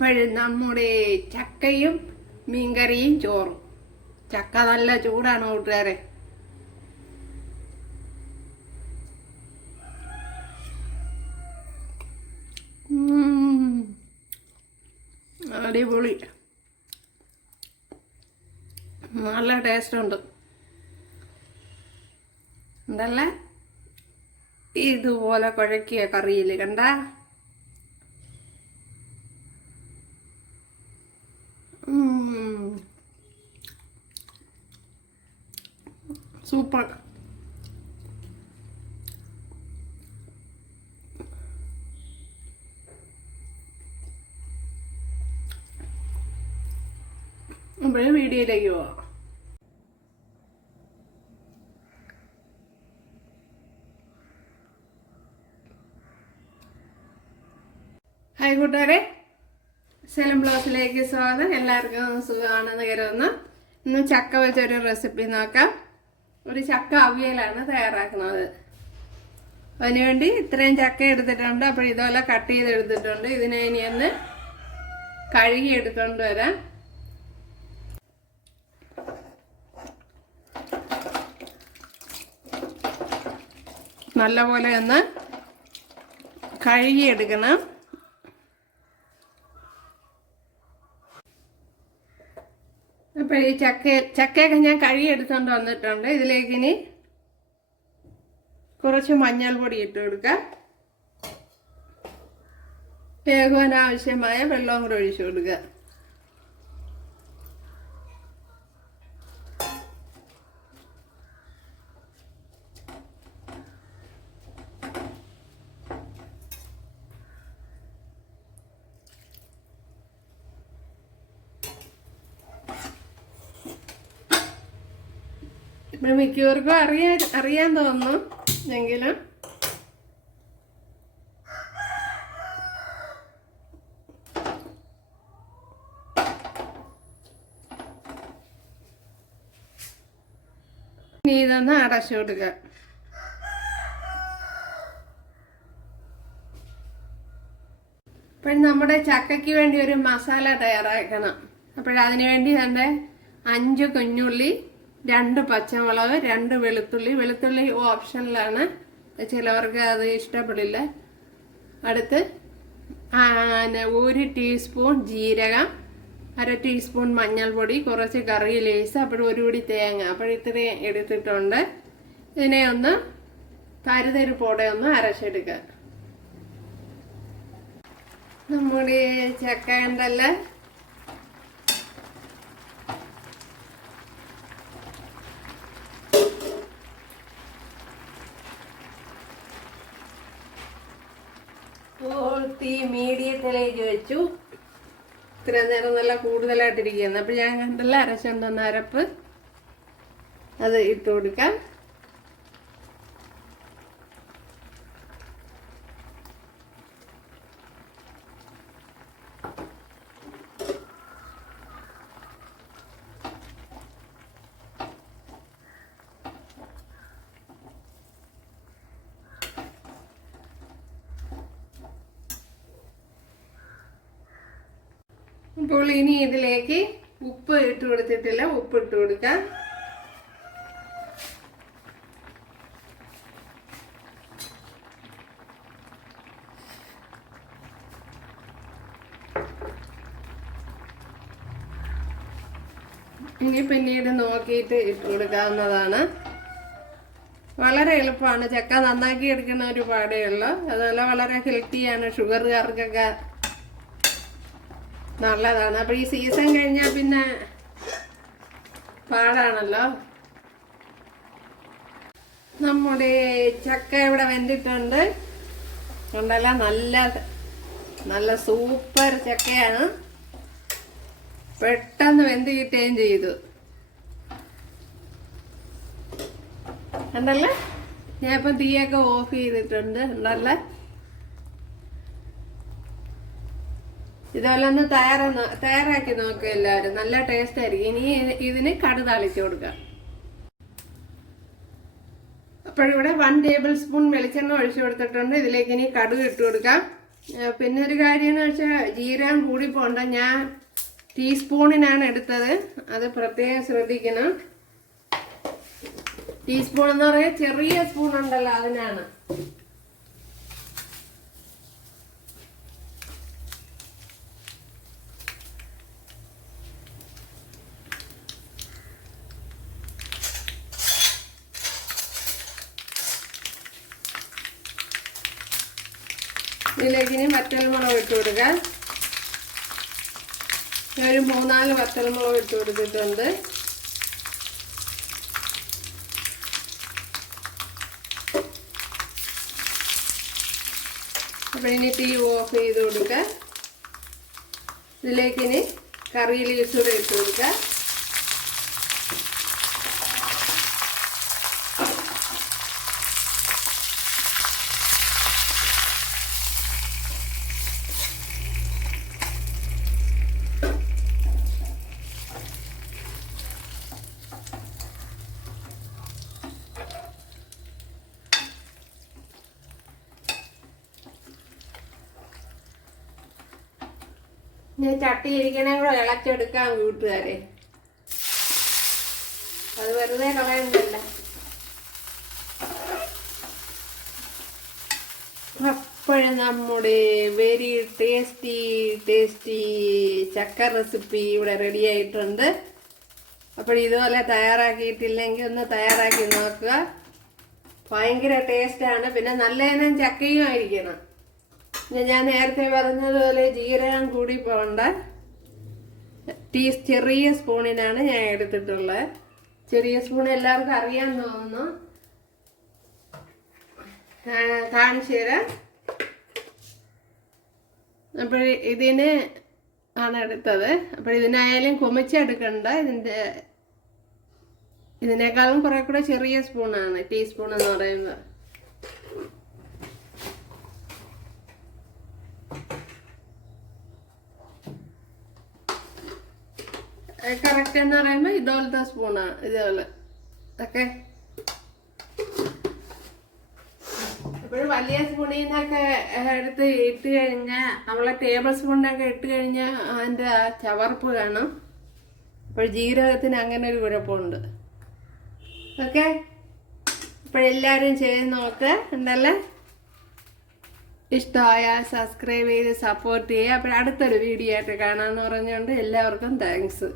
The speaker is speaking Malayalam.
അപ്പോഴും നമ്മുടെ ചക്കയും മീൻകറിയും ചോറും. ചക്ക നല്ല ചൂടാണ് കൂട്ടുകാരെ. അടിപൊളി. നല്ല ടേസ്റ്റ് ഉണ്ട്. ഉണ്ടല്ലേ ഇതുപോലെ കുഴക്കിയ കറിയിൽ കണ്ട? സൂപ്പർ. അപ്പോഴേ വീഡിയോയിലേക്ക് പോവാം. ഹായ് കൂട്ടുകാരെ. സെലം ബ്ലോസിലേക്ക് സ്വാഗതം. എല്ലാവർക്കും സുഖമാണെന്ന് കരുതുന്നു. ഇന്ന് ചക്ക വെച്ചൊരു റെസിപ്പി നോക്കാം. ഒരു ചക്ക അവിയലാണ് തയ്യാറാക്കുന്നത്. അതിനുവേണ്ടി ഇത്രയും ചക്ക എടുത്തിട്ടുണ്ട്. അപ്പോൾ ഇതുപോലെ കട്ട് ചെയ്ത് എടുത്തിട്ടുണ്ട് ഇതിനെ ഇനി ഒന്ന് കഴുകി എടുത്തുകൊണ്ട് വരാം. നല്ലപോലെ ഒന്ന് കഴുകിയെടുക്കണം. അപ്പോൾ ഈ ചക്ക ചക്കയൊക്കെ ഞാൻ കഴുകിയെടുത്തുകൊണ്ട് വന്നിട്ടുണ്ട്. ഇതിലേക്ക് ഇനി കുറച്ച് മഞ്ഞൾപ്പൊടി ഇട്ട് കൊടുക്കാം. വേകുവാൻ ആവശ്യമായ വെള്ളവും കൂടെ ഒഴിച്ചു കൊടുക്കുക ഇപ്പം മിക്കവർക്കും അറിയാൻ അറിയാൻ തോന്നുന്നു. എങ്കിലും. ഇതൊന്ന് അടച്ചു കൊടുക്കുക ഇപ്പം നമ്മുടെ ചക്കയ്ക്ക് വേണ്ടി ഒരു മസാല തയ്യാറാക്കണം. അപ്പോഴതിനു വേണ്ടി എന്റെ അഞ്ച് കുഞ്ഞുള്ളി രണ്ട് പച്ചമുളക് രണ്ട് വെളുത്തുള്ളി. വെളുത്തുള്ളി ഓപ്ഷനിലാണ്. ചിലവർക്ക് അത് ഇഷ്ടപ്പെടില്ല. അടുത്ത് ഒരു ടീസ്പൂൺ ജീരകം അര ടീസ്പൂൺ മഞ്ഞൾപ്പൊടി കുറച്ച് കറി ലേസ് അപ്പോഴും ഒരു പിടി തേങ്ങ. അപ്പോൾ ഇത്രയും എടുത്തിട്ടുണ്ട്. ഇതിനെ ഒന്ന് കരുതരിപ്പോടെ ഒന്ന് അരച്ചെടുക്കുക. നമ്മുടെ ചക്ക ഉണ്ടല്ലോ ഇപ്പോൾ തീ മീഡിയത്തിലേക്ക് വെച്ചു. ഇത്ര നേരം നല്ല കൂടുതലായിട്ടിരിക്കുന്നു അപ്പൊ ഞാൻ കണ്ടല്ല അരച്ചുണ്ടെന്ന അരപ്പ്. അത് ഇട്ട് കൊടുക്കാം. അപ്പോൾ ഇനി ഇതിലേക്ക് ഉപ്പ് ഇട്ട് കൊടുത്തിട്ടില്ല. ഉപ്പ് ഇട്ട് കൊടുക്കാം. ഇനി പിന്നീട് നോക്കിയിട്ട് ഇട്ട് കൊടുക്കാവുന്നതാണ്. വളരെ എളുപ്പമാണ്. ചക്ക നന്നാക്കി എടുക്കുന്ന ഒരു പാടേ ഉള്ളൂ. അതുപോലെ വളരെ ഹെൽത്തിയാണ് ഷുഗറുകാർക്കൊക്കെ നല്ലതാണ്. അപ്പൊ ഈ സീസൺ കഴിഞ്ഞാൽ പിന്നെ പാടാണല്ലോ? നമ്മുടെ ചക്ക ഇവിടെ വെന്തിട്ടുണ്ട്. ഉണ്ടല്ല നല്ല നല്ല സൂപ്പർ ചക്കയാണ്. പെട്ടെന്ന് വെന്ത് കിട്ടുകയും ചെയ്തു. ഉണ്ടല്ലേ ഞാൻ ഇപ്പൊ തീയൊക്കെ ഓഫ് ചെയ്തിട്ടുണ്ട്. ഉണ്ടല്ലേ ഇതുപോലെ ഒന്ന് തയ്യാറാ തയ്യാറാക്കി നോക്കുക എല്ലാവരും. നല്ല ടേസ്റ്റ് ആയിരിക്കും. ഇനി ഇതിന് കടു തളിച്ച് കൊടുക്കാം. അപ്പോഴിവിടെ വൺ ടേബിൾ സ്പൂൺ വെളിച്ചെണ്ണ ഒഴിച്ചു കൊടുത്തിട്ടുണ്ട്. ഇതിലേക്ക് ഇനി കടുക് ഇട്ട് കൊടുക്കാം. പിന്നെ ഒരു കാര്യം എന്ന് വെച്ചാൽ ജീരകം കൂടി പോകണ്ട ഞാൻ ടീസ്പൂണിനാണ് എടുത്തത്. അത് പ്രത്യേകം ശ്രദ്ധിക്കണം. ടീസ്പൂൺ എന്ന് പറയാൻ ചെറിയ സ്പൂൺ ഉണ്ടല്ലോ അതിനാണ്. ഇതിലേക്ക് ഇനി വറ്റൽമുളക് ഇട്ട് കൊടുക്കാം ഞാൻ ഒരു മൂന്നാൽ വറ്റൽമുളക് ഇട്ട് കൊടുത്തിട്ടുണ്ട്. അപ്പം ഇനി തീ ഓഫ് ചെയ്ത് കൊടുക്കുക. ഇതിലേക്കിനി കറി ലീവ്സ് കൂടെ ഇട്ട് കൊടുക്കുക. ഞാൻ ഇളച്ചെടുക്കാൻ വീട്ടുകാരെ. അത് വെറുതെ കളയുന്നില്ല അപ്പോഴും നമ്മുടെ വെരി ടേസ്റ്റി ടേസ്റ്റി ചക്ക റെസിപ്പി ഇവിടെ റെഡി ആയിട്ടുണ്ട്. അപ്പോൾ ഇതുപോലെ തയ്യാറാക്കിയിട്ടില്ലെങ്കിൽ ഒന്ന് തയ്യാറാക്കി നോക്കുക. ഭയങ്കര ടേസ്റ്റാണ് പിന്നെ നല്ല ഇനം ചക്കയും ആയിരിക്കണം. ഞാൻ നേരത്തെ പറഞ്ഞതുപോലെ ജീരകം കൂടി പോകണ്ട. ടീ ചെറിയ സ്പൂണിനാണ് ഞാൻ എടുത്തിട്ടുള്ളത്. ചെറിയ സ്പൂൺ എല്ലാവർക്കും അറിയാൻ തോന്നുന്നു. കാണിച്ചു തരാം. അപ്പോൾ ഇതിന് ആണ് എടുത്തത്. അപ്പോൾ ഇതിനായാലും കുമിച്ചെടുക്കണ്ട ഇതിന്റെ ഇതിനേക്കാളും കുറെ കൂടെ ചെറിയ സ്പൂണാണ് ടീസ്പൂൺ എന്ന് പറയുന്നത്. കറക്റ്റ് എന്ന് പറയുമ്പോൾ ഇതുപോലത്തെ സ്പൂണാണ് ഇതുപോലെ ഓക്കെ? അപ്പോൾ വലിയ സ്പൂണിൽ നിന്നൊക്കെ എടുത്ത് ഇട്ട് കഴിഞ്ഞാൽ നമ്മളെ ടേബിൾ സ്പൂണിനൊക്കെ ഇട്ട് കഴിഞ്ഞാൽ അതിന്റെ ചവർപ്പ് കാണും. അപ്പോൾ ജീരകത്തിന് അങ്ങനെ ഒരു കുഴപ്പമുണ്ട്. ഓക്കെ? ഇപ്പോഴെല്ലാവരും ചെയ്ത് നോക്ക് ഉണ്ടല്ലേ? ഇഷ്ടമായ സബ്സ്ക്രൈബ് ചെയ്ത് സപ്പോർട്ട് ചെയ്യുക. അപ്പോൾ അടുത്തൊരു വീഡിയോ ആയിട്ട് കാണാമെന്ന് പറഞ്ഞുകൊണ്ട് എല്ലാവർക്കും താങ്ക്സ്